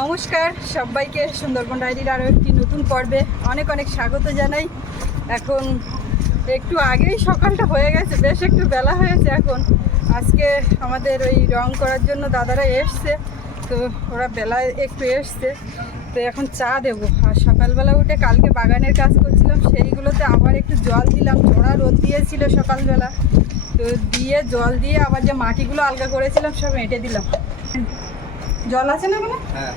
নমস্কার, সবাইকে সুন্দরবন ডায়েরির আরও একটি নতুন পর্বে অনেক অনেক স্বাগত জানাই। এখন একটু আগেই সকালটা হয়ে গেছে, বেশ একটু বেলা হয়েছে এখন। আজকে আমাদের ওই রং করার জন্য দাদারা এসছে, তো ওরা বেলায় একটু এসছে। তো এখন চা দেবো। আর সকালবেলা উঠে কালকে বাগানের কাজ করছিলাম, সেইগুলোতে আবার একটু জল দিলাম। চড়া রোদ দিয়েছিল সকালবেলা। তো দিয়ে জল দিয়ে আবার যে মাটিগুলো আলগা করেছিলাম, সব এঁটে দিলাম। জল আছে না হ্যাঁ।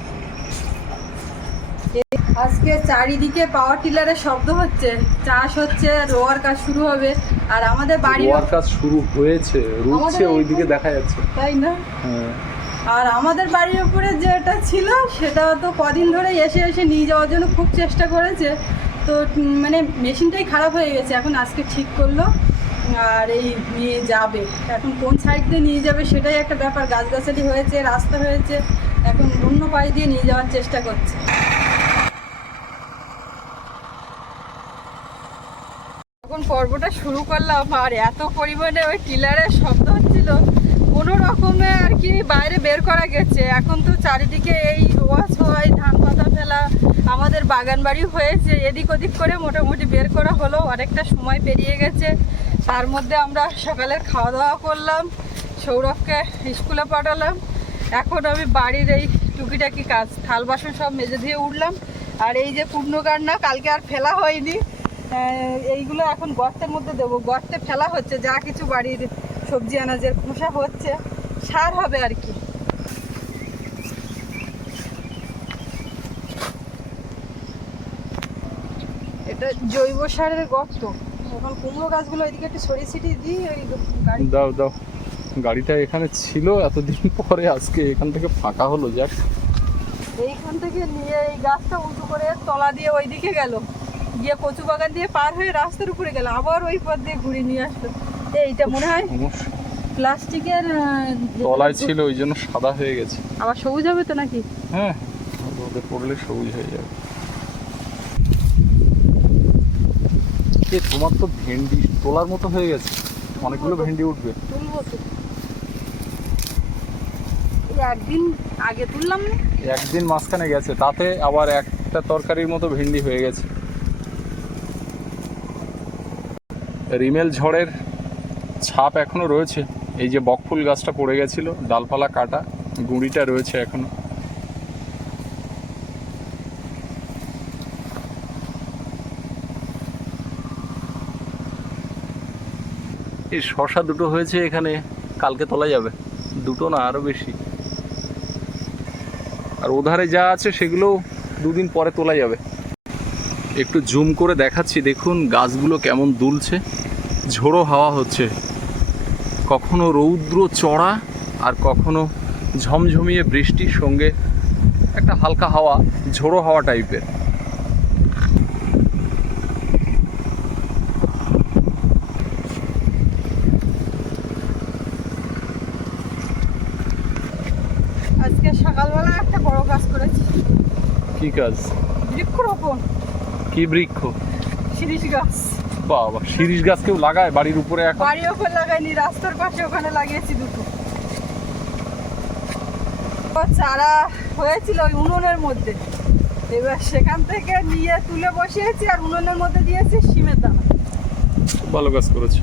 আজকে চারিদিকে পাওয়ার টিলারের শব্দ হচ্ছে। চাষ হচ্ছে রোয়ার কাজ শুরু হবে। আর আমাদের বাড়ির রোয়ার কাজ শুরু হয়েছে রুচ্ছে ওইদিকে দেখা যাচ্ছে। তাই না? হ্যাঁ। আর আমাদের বাড়ির উপরে যেটা ছিল সেটা তো কদিন ধরে এসে এসে নিয়ে যাওয়ার জন্য খুব চেষ্টা করেছে। তো মানে মেশিনটাই খারাপ হয়ে গেছে। এখন আজকে ঠিক করল। আর এই নিয়ে যাবে। এখন কোন সাইড দিয়ে নিয়ে যাবে সেটাই একটা ব্যাপার। গাছগাছালি হয়েছে, রাস্তা হয়েছে, এখন অন্য পাশ দিয়ে নিয়ে যাওয়ার চেষ্টা করছে। যখন পর্বটা শুরু করলাম, আর এত পরিমাণে ওই টিলারের শব্দ হচ্ছিল, কোনো রকমে আর কি বাইরে বের করা গেছে। এখন তো চারিদিকে এই রোয়া ছোয়াই ধান পাতা ফেলা, আমাদের বাগান বাড়ি হয়েছে। এদিক ওদিক করে মোটামুটি বের করা হলো, অনেকটা সময় পেরিয়ে গেছে। তার মধ্যে আমরা সকালের খাওয়া দাওয়া করলাম, সৌরভকে স্কুলে পাঠালাম। এখন আমি বাড়ির এই টুকিটাকি কাজ, থাল বাসন সব মেজে দিয়ে উঠলাম। আর এই যে পূর্ণকান্না, কালকে আর ফেলা হয়নি। এইগুলো এখন গর্তের মধ্যে দেবো। গর্তে ফেলা হচ্ছে, যা কিছু বাড়ির সবজি আনাজের খোসা হচ্ছে, সার হবে আর কি। এটা জৈব সারের গর্ত। এখন কুমড়ো গাছগুলো এদিকে একটু সরিয়ে ছিটিয়ে দিই ওই দাও দাও। গাড়িটা এখানে ছিল এতদিন পরে আজকে এখান থেকে ফাঁকা হলো যাক। এইখান থেকে নিয়ে এই গাছটা উঁচু করে তলা দিয়ে ওইদিকে গেল। গিয়ে কচু বাগান দিয়ে পার হয়ে রাস্তার উপরে গেল। আবার ওই পথ দিয়ে ঘুরে নিয়ে আসলো। এইটা মনে হয় প্লাস্টিকের তলায় ছিল ওই জন্য সাদা হয়ে গেছে। আবার সবুজ হবে তো নাকি? হ্যাঁ রোদে পড়লে সবুজ হয়ে যাবে। এ তোমার তো ভেন্ডি তোলার মতো হয়ে গেছে। অনেকগুলো ভেন্ডি উঠবে। তুলবো তো। একদিন আগে তুললাম না? একদিন মাঝখানে গেছে তাতে আবার একটা তরকারির মতো ভেন্ডি হয়ে গেছে। রিমেল ঝড়ের ছাপ এখনও রয়েছে। এই যে বকফুল গাছটা পড়ে গেছিল ডালপালা কাটা গুঁড়িটা রয়েছে এখনও। এই শশা দুটো হয়েছে এখানে, কালকে তোলা যাবে। দুটো না, আরও বেশি। আর ওধারে যা আছে সেগুলো দুদিন পরে তোলা যাবে। একটু জুম করে দেখাচ্ছি, দেখুন গাছগুলো কেমন দুলছে। ঝোড়ো হাওয়া হচ্ছে। কখনো রৌদ্র চড়া আর কখনো ঝমঝমিয়ে বৃষ্টির সঙ্গে একটা হালকা হাওয়া, ঝোড়ো হাওয়া টাইপের আজকে সকালবেলা একটা বড় কাজ করেছি। কি কাজ? বৃক্ষরোপণ কি বৃক্ষ? শিরিষ গাছ। বাবা শিরিষ গাছ কেউ লাগায় বাড়ির উপরে এখন? বাড়ির ওপর লাগাইনি রাস্তার পাশে ওখানে লাগিয়েছি দুটো। চারা হয়েছিল ওই উনুনের মধ্যে। এবার সেখান থেকে নিয়ে তুলে বসিয়েছি আর উনুনের মধ্যে দিয়েছি সিমের দানা। ভালো কাজ করেছে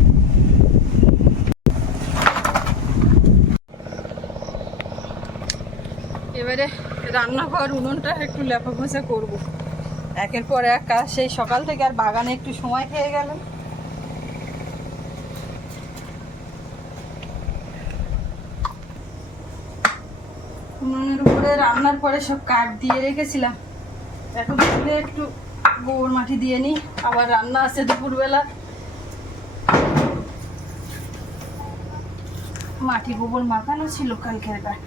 এবারে রান্নাঘর, উনুনটা একটু লেপা ঘষা করব। একের পর এক কাজ, সেই সকাল থেকে আর বাগানে একটু সময় খেয়ে গেলাম উপরে রান্নার পরে সব কাঠ দিয়ে রেখেছিলাম। এখন তুলে একটু গোবর মাটি দিয়ে নিই, আবার রান্না আছে দুপুরবেলা। মাটি গোবর মাখানো ছিল কালকের গায়ে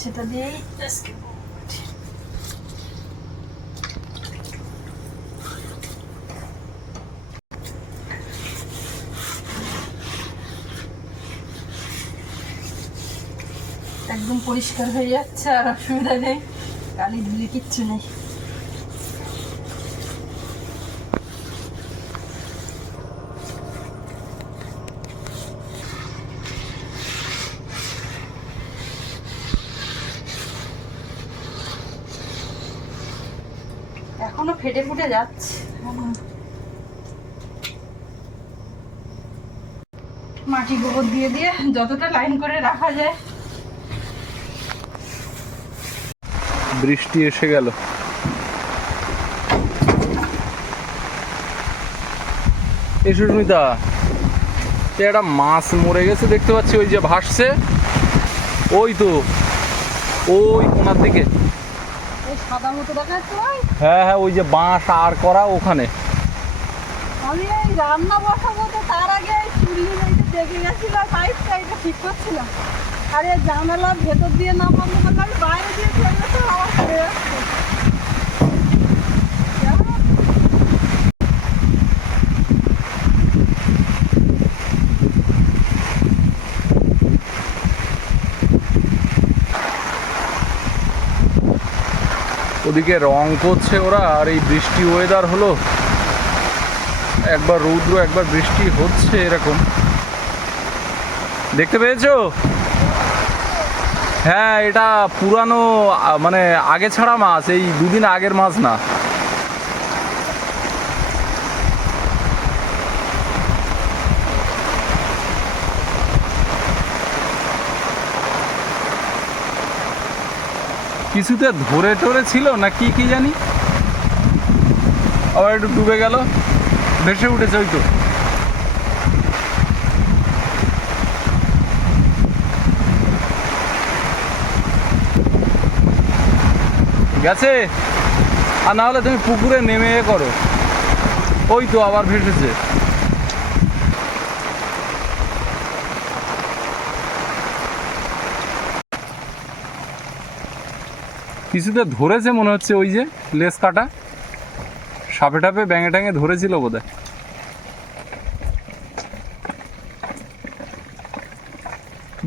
সেটা দিয়েই আজকে। একদম পরিষ্কার হয়ে যাচ্ছে আর অসুবিধা নেই। কালি ধুলি কিচ্ছু নেই। এখনও ফেটে ফুটে যাচ্ছে। মাটি গোবর দিয়ে দিয়ে যতটা লাইন করে রাখা যায় বৃষ্টি এসে গেল। এসো সুমিতা এ একটা মাছ মরে গেছে দেখতে পাচ্ছি ওই যে ভাসছে। ওই তো ওই কোনার দিকে হ্যাঁ হ্যাঁ ওই যে বাঁশ আর করা ওখানে। আমি এই রান্না বসাবো তো তার আগে এই এইটা দেখে গেছিলাম পাইপটা এটা ঠিক করছিলাম। আর জানালার ভেতর দিয়ে নামাবো বললাম আমি বাইরে দিয়ে চলে তো ওদিকে রং করছে ওরা, আর এই বৃষ্টি ওয়েদার হলো। একবার রৌদ্র, একবার বৃষ্টি হচ্ছে এরকম। দেখতে পেয়েছ? হ্যাঁ এটা পুরানো মানে আগে ছাড়া মাছ, এই দুদিন আগের মাছ না। কিছুতে ধরে টরে ছিল না কি কি জানি? আবার একটু ডুবে গেল, ভেসে উঠেছে ওই তো। গেছে? আর না হলে তুমি পুকুরে নেমে করো। ওই তো আবার ভেসেছে। কিছুতে ধরেছে মনে হচ্ছে ওই যে লেস কাটা। সাপে টাপে ব্যাঙে ট্যাঙে ধরেছিল বোধহয়।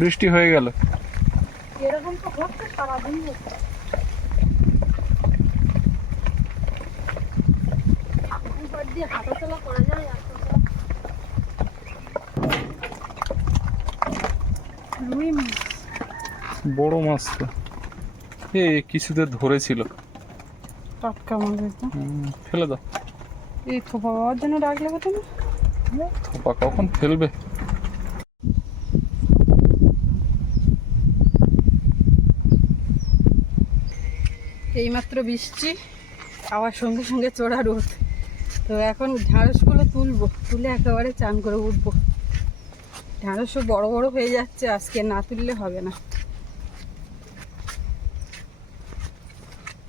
বৃষ্টি হয়ে গেল। এরকম তো হচ্ছে সারাদিন হচ্ছে উপর দিয়ে হাঁটাচলা করা যায় রুই মাছ। বড় মাছ তো। এ কিছুতে ধরেছিল। টাটকা মাছ একদম ফেলে দাও। এই থোপা পাওয়ার জন্য ডাকলে হতো না? থোপা কখন ফেলবে? এইমাত্র বৃষ্টি আবার সঙ্গে সঙ্গে চড়া রোদ। তো এখন ঢ্যাঁড়সগুলো তুলবো, তুলে একেবারে চান করে উঠবো। ঢ্যাঁড়সও বড় বড় হয়ে যাচ্ছে, আজকে না তুললে হবে না।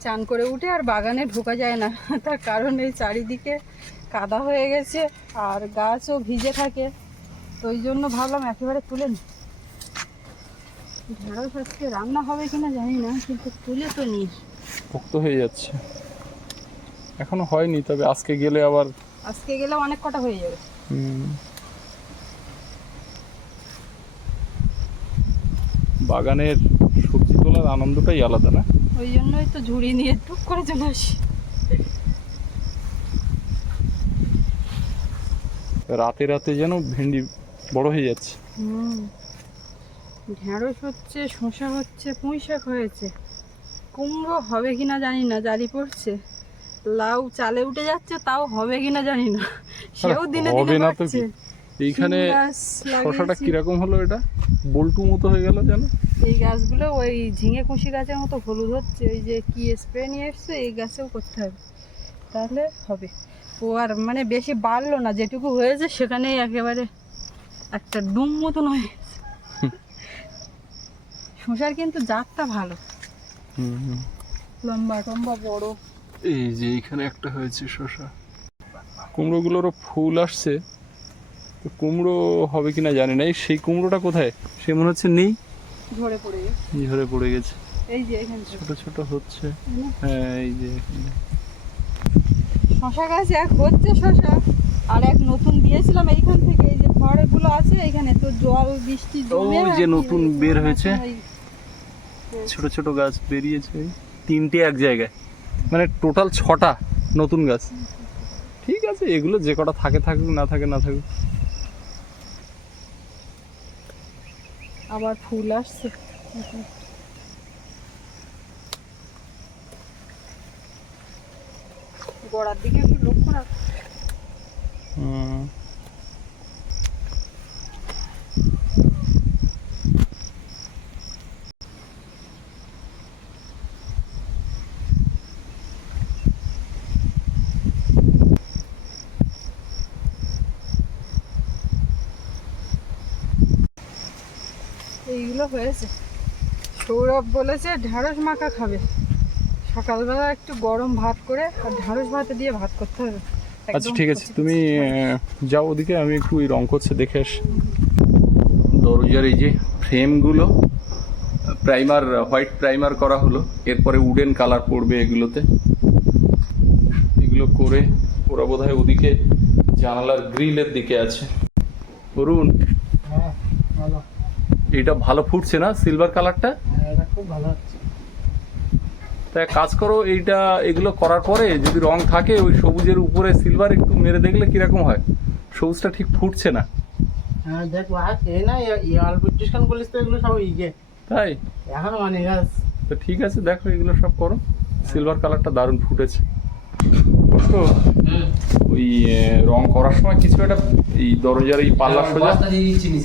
চান করে উঠে আর বাগানে ঢোকা যায় না। তার কারণ এই চারিদিকে কাদা হয়ে গেছে আর গাছও ভিজে থাকে। তো ওই জন্য ভাবলাম একেবারে তুলে নি। ঢেঁড়স আজকে রান্না হবে কিনা জানি না, কিন্তু তুলে তো নিই পোক্ত হয়ে যাচ্ছে। এখনও হয়নি তবে আজকে গেলে আবার আজকে গেলে অনেক কটা হয়ে যাবে। বাগানের সবজি তোলার আনন্দটাই আলাদা না? ওই জন্যই তো ঝুড়ি নিয়ে টুক করে চলে আসি। রাতে রাতে যেন ভেন্ডি বড় হয়ে যাচ্ছে। ঢেঁড়স হচ্ছে শসা হচ্ছে পুঁই শাক হয়েছে। কুমড়ো হবে কিনা জানি না জালি পড়ছে। লাউ চালে উঠে যাচ্ছে তাও হবে কিনা জানি না। সেও দিনে দিনে না তো বাড়ছে। এইখানে শশাটা। কীরকম হলো এটা? বল্টু মতো হয়ে গেল যেন। এই গাছগুলো ওই ঝিঙে কুশি গাছের মতো হলুদ হচ্ছে ওই যে কি স্প্রে নিয়ে এসছে এই গাছেও করতে হবে। তাহলে হবে। ও আর মানে বেশি বাড়লো না যেটুকু হয়েছে সেখানেই একেবারে একটা ডুম মতন হয়ে শসার কিন্তু জাতটা ভালো। লম্বা টম্বা বড়। এই যে এইখানে একটা হয়েছে শশা। কুমড়োগুলোরও ফুল আসছে। তো কুমড়ো হবে কিনা জানি না। এই সেই কুমড়োটা কোথায়? সে মনে হচ্ছে নেই। ঝরে পড়ে গেছে। ঝরে পড়ে গেছে। এই যে এখানে ছোট ছোট হচ্ছে। হ্যাঁ এই যে এখানে। শশা গাছ এক হচ্ছে শশা। আর এক নতুন দিয়েছিলাম এইখান থেকে। এই যে খড়গুলো আছে এখানে তো জল বৃষ্টি জমে ওই যে নতুন বের হয়েছে। ছোট ছোট গাছ বেরিয়েছে। তিনটে এক জায়গায়। মানে টোটাল ছটা নতুন গাছ। ঠিক আছে এগুলো যে কটা থাকে থাকুক না থাকে না থাকুক। আবার ফুল আসছে। গোড়ার দিকে একটু লক্ষ্য রাখ। হুম। এইগুলো হয়েছে। সৌরভ বলেছে ঢ্যাঁড়স মাখা খাবে। সকালবেলা একটু গরম ভাত করে আর ঢ্যাঁড়স ভাতে দিয়ে ভাত করতে হবে। আচ্ছা ঠিক আছে। তুমি যাও ওদিকে আমি একটু ওই রং করছে দেখে আসি। দরজার এই যে ফ্রেমগুলো প্রাইমার হোয়াইট প্রাইমার করা হলো। এরপরে উডেন কালার পড়বে এগুলোতে। এগুলো করে ওরা বোধ হয় ওদিকে জানালার গ্রিলের দিকে আছে। ভালো এটা ভালো ফুটছে না সিলভার কালারটা হ্যাঁ এটা খুব ভালো হচ্ছে। তা এক কাজ করো এইটা এগুলো করার পরে যদি রং থাকে ওই সবুজের উপরে সিলভার একটু মেরে দেখলে কীরকম হয়? সবুজটা ঠিক ফুটছে না। হ্যাঁ দেখো আর এই না এই অল্প ডিসকাউন্ট করলিস তো এগুলো সব ইগে তাই? এখন অনেক আছে তো ঠিক আছে দেখো এগুলো সব করো। সিলভার কালারটা দারুণ ফুটেছে। ওই রং করার সময় কিছু একটা এই দরজার এই পাল্লা সোজা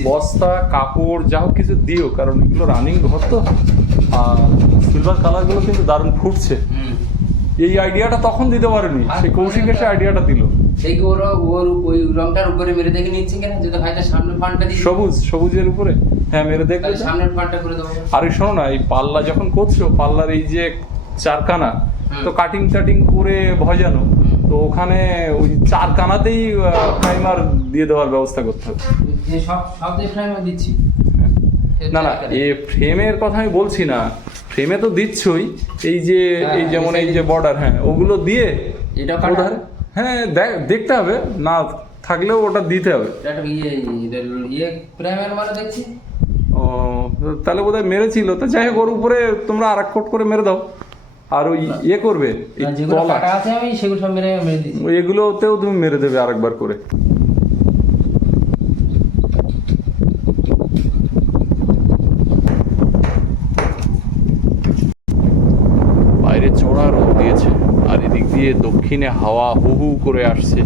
বস্তা কাপড় যা হোক কিছু দিও কারণ এগুলো রানিং ঘর তো। আর সিলভার কালারগুলো কিন্তু দারুণ ফুটছে। এই আইডিয়াটা তখন দিতে পারেনি। সেই কৌশিক এসে আইডিয়াটা দিল। সেই ওরা ওর ওই রংটার উপরে মেরে দেখে নিচ্ছে কিনা যদি হয় তার সামনের ফান্ডটা দিয়ে সবুজ সবুজের উপরে। হ্যাঁ মেরে তাহলে সামনের ফান্ডটা করে দেবো। আরে শোনো না এই পাল্লা যখন করছ পাল্লার এই যে চারখানা তো কাটিং টাটিং করে ভজানো তো ওখানে ওই চারকানাতেই প্রাইমার দিয়ে দেওয়ার ব্যবস্থা করতে হবে। সব সব দিচ্ছি। না না এ ফ্রেমের কথা আমি বলছি না। ফ্রেমে তো দিচ্ছই। এই যে হ্যাঁ, এই যেমন এই এই যে বর্ডার হ্যাঁ ওগুলো দিয়ে কাটা? হ্যাঁ দেখ- দেখতে হবে। না থাকলেও ওটা দিতে হবে। এটা ইয়ে এটা ইয়ে মানে ও তাহলে বোধহয় মেরেছিল। তো যাই হোক ওর উপরে তোমরা আর এক কোট করে মেরে দাও। আর ওই ইয়ে করবে এই আর যেগুলো তলা কাটা আছে আমি সেগুলো সব মেরে মেরে দিচ্ছি। ওই এগুলোতেও তুমি মেরে দেবে আরেকবার করে। বাইরে চড়া রোদ দিয়েছে আর এদিক দিয়ে দক্ষিণে হাওয়া হু হু করে আসছে।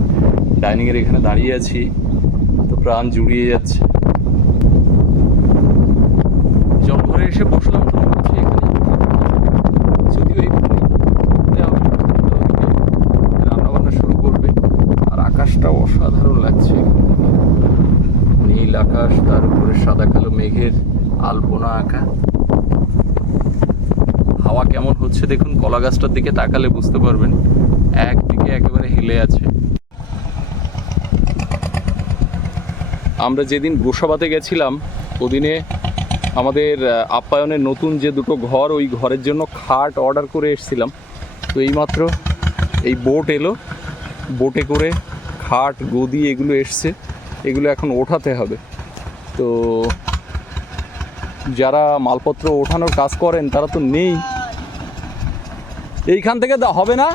ডাইনিং এর এখানে দাঁড়িয়ে আছি তো প্রাণ জুড়িয়ে যাচ্ছে। জলঘরে এসে বসলাম তো ভাবছি এখানে যদিও এই রান্না বান্না শুরু করবে আর আকাশটা অসাধারণ লাগছে এখান থেকে। নীল আকাশ, তার উপরে সাদা কালো মেঘের আলপনা আঁকা। হাওয়া কেমন হচ্ছে দেখুন, কলা গাছটার দিকে তাকালে বুঝতে পারবেন। একদিকে একেবারে হেলে আছে। আমরা যেদিন গোসাবাতে গেছিলাম, ওদিনে আমাদের আপ্যায়নের নতুন যে দুটো ঘর, ওই ঘরের জন্য খাট অর্ডার করে এসেছিলাম। তো এইমাত্র এই বোট এলো। বোটে করে খাট, গদি, এগুলো এসছে। এগুলো এখন ওঠাতে হবে। তো যারা মালপত্র ওঠানোর কাজ করেন, তারা তো নেই। এইখান থেকে হবে না।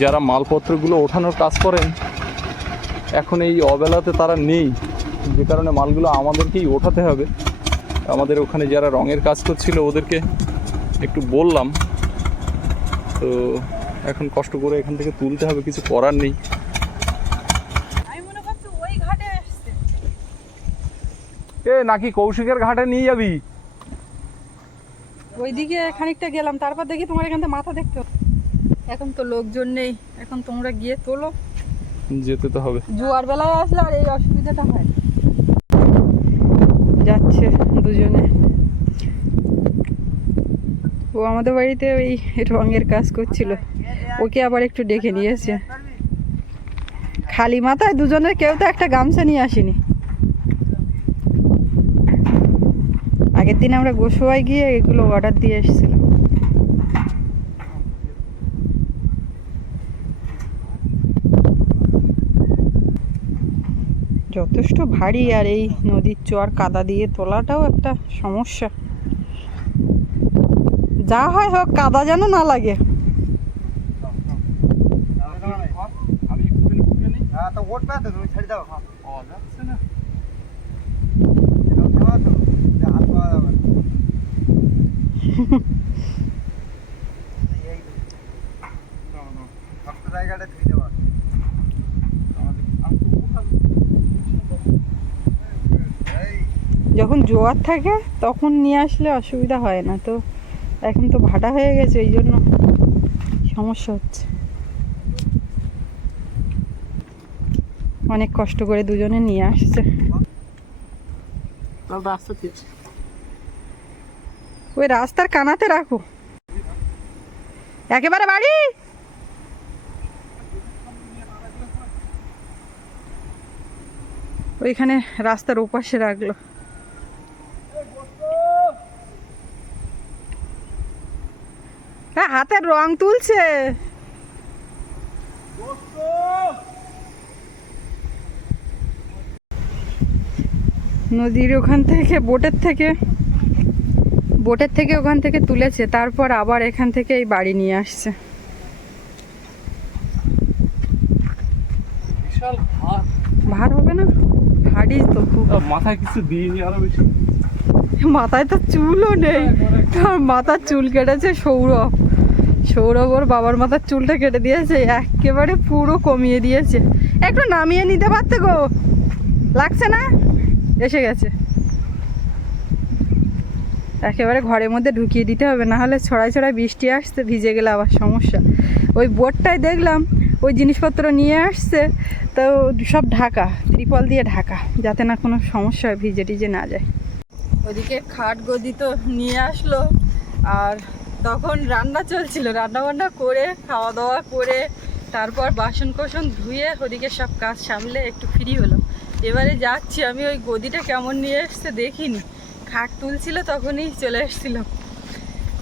যারা মালপত্রগুলো ওঠানোর কাজ করেন, এখন এই অবেলাতে তারা নেই। যে কারণে মালগুলো আমাদেরকেই ওঠাতে হবে। আমাদের ওখানে যারা রঙের কাজ করছিল, ওদেরকে একটু বললাম। তো এখন কষ্ট করে এখান থেকে তুলতে হবে কিছু করার নেই। আমি মনে করছি ওই ঘাটে এসছে এ নাকি কৌশিকের ঘাটে নিয়ে যাবি? ওইদিকে খানিকটা গেলাম তারপর দেখি তোমার এখান থেকে মাথা দেখতে। এখন তো লোকজন নেই এখন তোমরা গিয়ে তোলো। যেতে তো হবে। জোয়ার বেলায় আসলে আর এই অসুবিধাটা হয় যাচ্ছে দুজনে। ও আমাদের বাড়িতে ওই রঙের কাজ করছিল। ওকে আবার একটু ডেকে নিয়েছে। খালি মাথায় দুজনের কেউ তো একটা গামছা নিয়ে আসেনি। আগের দিন আমরা গোসুয়ায় গিয়ে এগুলো অর্ডার দিয়ে এসেছিলাম। যথেষ্ট ভারী আর এই নদীর চর কাদা দিয়ে তোলাটাও একটা সমস্যা। যা হয় হোক, কাদা যেন না লাগে। आता वोट पाहतो যাচ্ছে না তো পাওয়া দাও, দাও। শক্ত জায়গাটা ধুই যখন জোয়ার থাকে তখন নিয়ে আসলে অসুবিধা হয় না তো। এখন তো ভাটা হয়ে গেছে এই জন্য সমস্যা হচ্ছে। অনেক কষ্ট করে দুজনে নিয়ে আসছে। ওই রাস্তার কানাতে রাখো। একেবারে বাড়ি! ওইখানে রাস্তার ওপাশে রাখল। হ্যাঁ হাতের রং তুলছে। নদীর ওখান থেকে বোটের থেকে বোটের থেকে ওখান থেকে তুলেছে তারপর আবার এখান থেকে এই বাড়ি নিয়ে আসছে। ভার। হবে না? ভারী তো খুব। মাথায় কিছু দিইনি আরও বেশি। মাথায় তো চুলও নেই। আর মাথার চুল কেটেছে সৌরভ। সৌরভ ওর বাবার মাথার চুলটা কেটে দিয়েছে একেবারে পুরো কমিয়ে দিয়েছে। একটু নামিয়ে নিতে পারতে গো? লাগছে না? এসে গেছে। একেবারে ঘরের মধ্যে ঢুকিয়ে দিতে হবে, না হলে ছড়াই ছড়াই বৃষ্টি আসছে, ভিজে গেলে আবার সমস্যা। ওই বোটটায় দেখলাম, ওই জিনিসপত্র নিয়ে আসছে, তো সব ঢাকা, ত্রিপল দিয়ে ঢাকা, যাতে না কোনো সমস্যা ভিজে টিজে না যায়। ওদিকে খাট গদি তো নিয়ে আসলো, আর তখন রান্না চলছিল রান্না বান্না করে, খাওয়া দাওয়া করে, তারপর বাসন কোসন ধুয়ে ওদিকে সব কাজ সামলে একটু ফ্রি হলো। এবারে যাচ্ছি আমি ওই গদিটা কেমন নিয়ে এসছে দেখিনি। খাট তুলছিল তখনই চলে এসেছিলাম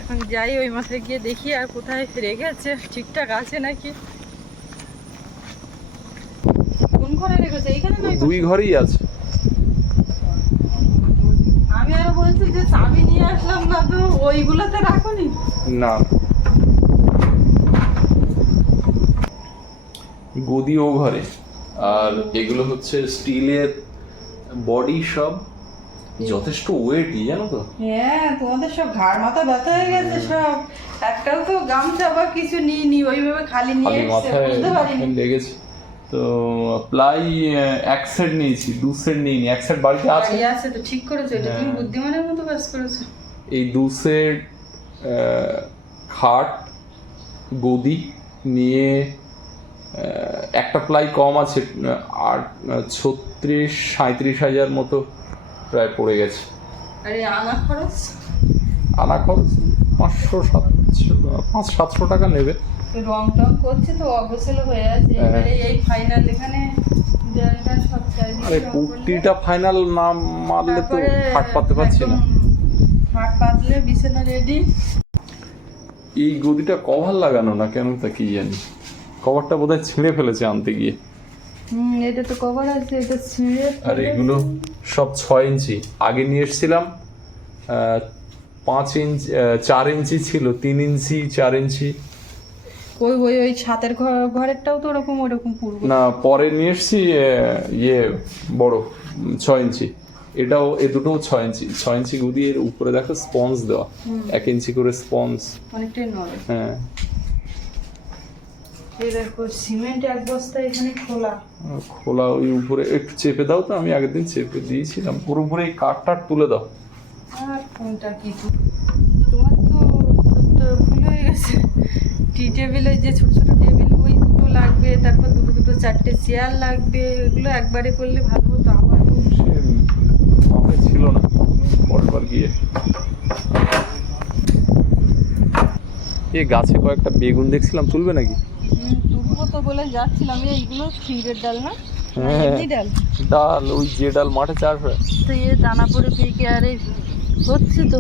এখন যাই ওই মাথায় গিয়ে দেখি আর কোথায় রেখেছে ঠিকঠাক আছে নাকি? কোন ঘরে রেখেছে? এইখানে দুই ঘরেই আছে। আমি আরও বলছি যে চাবি নিয়ে আসলাম না তো ওইগুলোতে রাখুনি? না। গদি ও ঘরে। আর এগুলো হচ্ছে স্টিলের বডি সব। যথেষ্ট ওয়েটই জানো তো? হ্যাঁ তোমাদের সব ঘাড় মাথা ব্যথা হয়ে গেছে সব। একটাও তো গামছা বা কিছু নিই নি ওইভাবে খালি নিয়ে বুঝতে পারিনি। লেগেছে। তো প্লাই এক সেট নিয়েছি দু সেট নিইনি এক সেট বাড়িতে আছে? আছে তো ঠিক করেছ এটা তুমি হ্যাঁ। বুদ্ধিমানের মতো কাজ করেছ। এই দু সেট খাট গদি নিয়ে একটা প্লাই কম আছে আর ছত্রিশ সাঁত্রিশ হাজার মতো প্রায় পড়ে গেছে। আনা খরচ? আনা খরচ পাঁচশো সাতশো পাঁচ সাতশো টাকা নেবে। রং টং করছে তো অগোছালো হয়ে আছে। এবারে এই ফাইনাল এখানে আরে কুর্তিটা ফাইনাল না মারলে তো ফাট পারছি না। খাট পাতলে বিছানা রেডি এই গদিটা কভার লাগানো না কেন তা কি জানি। কভারটা বোধহয় ছিঁড়ে ফেলেছে আনতে গিয়ে। হুম এটা তো কভার আছে এটা ছিঁড়ে আর এগুলো সব ছয় ইঞ্চি। আগে নিয়ে এসেছিলাম পাঁচ ইঞ্চি চার ইঞ্চি ছিল তিন ইঞ্চি চার ইঞ্চি। ওই ওই ওই ছাতের ঘর ঘরেরটাও তো ওরকম ওরকম পূর্ব। না পরে নিয়ে এসেছি ইয়ে বড় ছয় ইঞ্চি। এটাও এ দুটোও ছয় ইঞ্চি ছয় ইঞ্চি গুদি এর উপরে দেখো স্পঞ্জ দেওয়া। এক ইঞ্চি করে স্পঞ্জ। অনেকটাই নরম। হ্যাঁ। দেখো সিমেন্ট এক বস্তা এখানে খোলা। খোলা ওই উপরে একটু চেপে দাও তো আমি আগের দিন চেপে দিয়েছিলাম। পুরো উপরে এই কাঠ টাট তুলে দাও। আর কোনটা কি তোমার তো ফুল হয়ে গেছে। টি টেবিলে যে ছোট ছোট টেবিল ওই দুটো লাগবে তারপর দুটো দুটো চারটে চেয়ার লাগবে এগুলো একবারে করলে ভালো হতো মাথায় ছিল না পরের বার গিয়ে। এ গাছে কয়েকটা বেগুন দেখছিলাম তুলবে নাকি? তুলবো তো বলে যাচ্ছিলাম। এইগুলো ডাল না? হ্যাঁ। ডাল। ডাল ওই যে ডাল মাঠে চাষ হয়। তো এ দানা পড়ে পেকে আর এই হচ্ছে তো।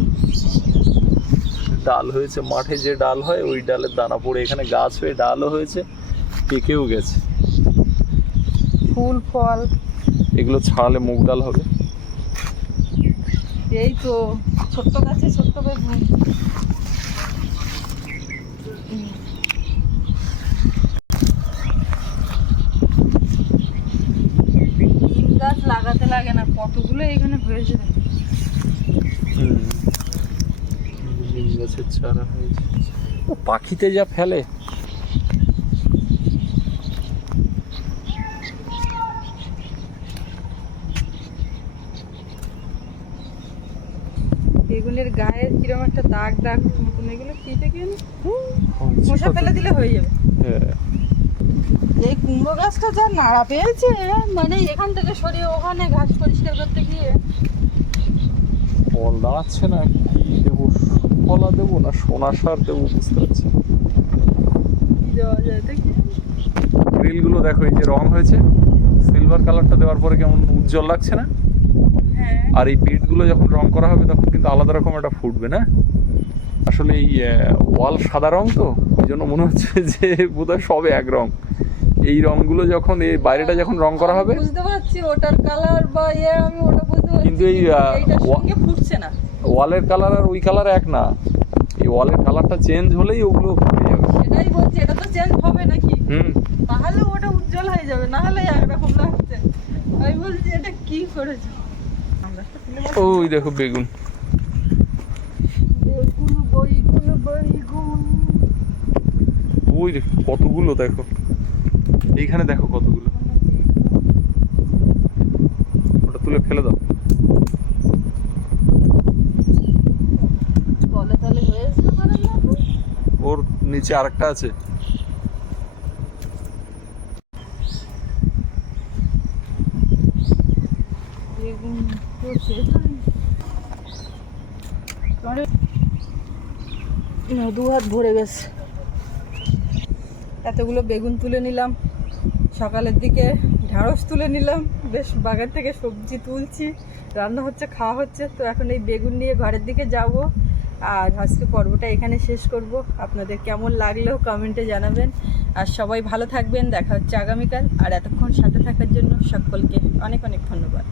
ডাল হয়েছে মাঠে যে ডাল হয় ওই ডালের দানা পড়ে এখানে গাছ হয়ে ডালও হয়েছে পেকেও গেছে। ফুল ফল। এগুলো ছাড়ালে মুগ ডাল হবে। এই তো ছোট্ট গাছে ছোট্ট বেগুন নিম গাছ লাগাতে লাগে না কতগুলো এখানে হয়েছে গাছের চারা হয়েছে ও পাখিতে যা ফেলে। বেগুনের গায়ে কীরকম একটা দাগ দাগ মতন এগুলো কি থেকে মশা ফেলে দিলে হয়ে যাবে। হ্যাঁ। এই কুমড়ো গাছটা যা নাড়া পেয়েছে মানে এখান থেকে সরিয়ে ওখানে ঘাস পরিষ্কার করতে গিয়ে। ফল দাঁড়াচ্ছে না কি দেবো? কলা দেবো না সোনা সার দেবো বুঝতে পারছি গ্রিলগুলো দেখো এই যে রং হয়েছে সিলভার কালারটা দেওয়ার পরে কেমন উজ্জ্বল লাগছে না? হ্যাঁ। আর এই বিটগুলো যখন রং করা হবে তখন কিন্তু আলাদা রকম একটা ফুটবে না? আসলে এই ওয়াল সাদা রং তো ওই জন্য মনে হচ্ছে যে বোধহয় সবে এক রং। এই রংগুলো যখন এই বাইরেটা যখন রং করা হবে? বুঝতে পারছি ওটার কালার বা ইয়ে আমি ওটা বুঝতে পারছি কিন্তু এই, সঙ্গে ফুটছে না। ওয়ালের কালার আর ওই কালার এক না। এই ওয়ালের কালারটা চেঞ্জ হলেই ওগুলো ফুটে যাবে। সেটাই বলছি এটা তো চেঞ্জ হবে নাকি? হুম। তাহলে ওটা উজ্জ্বল হয়ে যাবে না হলে একরকম লাগছে। আমি বলছি এটা কি করেছে? ওই দেখো বেগুন। বেগুন বইগুন বইগুন ওই দেখো কতগুলো দেখো। এইখানে দেখো কতগুলো। ওটা তুলে ফেলে দাও। ওর নিচে আরেকটা আছে। দু হাত ভরে গেছে। এতগুলো বেগুন তুলে নিলাম। সকালের দিকে ঢ্যাঁড়স তুলে নিলাম। বেশ বাগান থেকে সবজি তুলছি, রান্না হচ্ছে, খাওয়া হচ্ছে। তো এখন এই বেগুন নিয়ে ঘরের দিকে যাব আর আজকে পর্বটা এখানে শেষ করব। আপনাদের কেমন লাগলেও কমেন্টে জানাবেন। আর সবাই ভালো থাকবেন, দেখা হচ্ছে আগামীকাল। আর এতক্ষণ সাথে থাকার জন্য সকলকে অনেক অনেক ধন্যবাদ।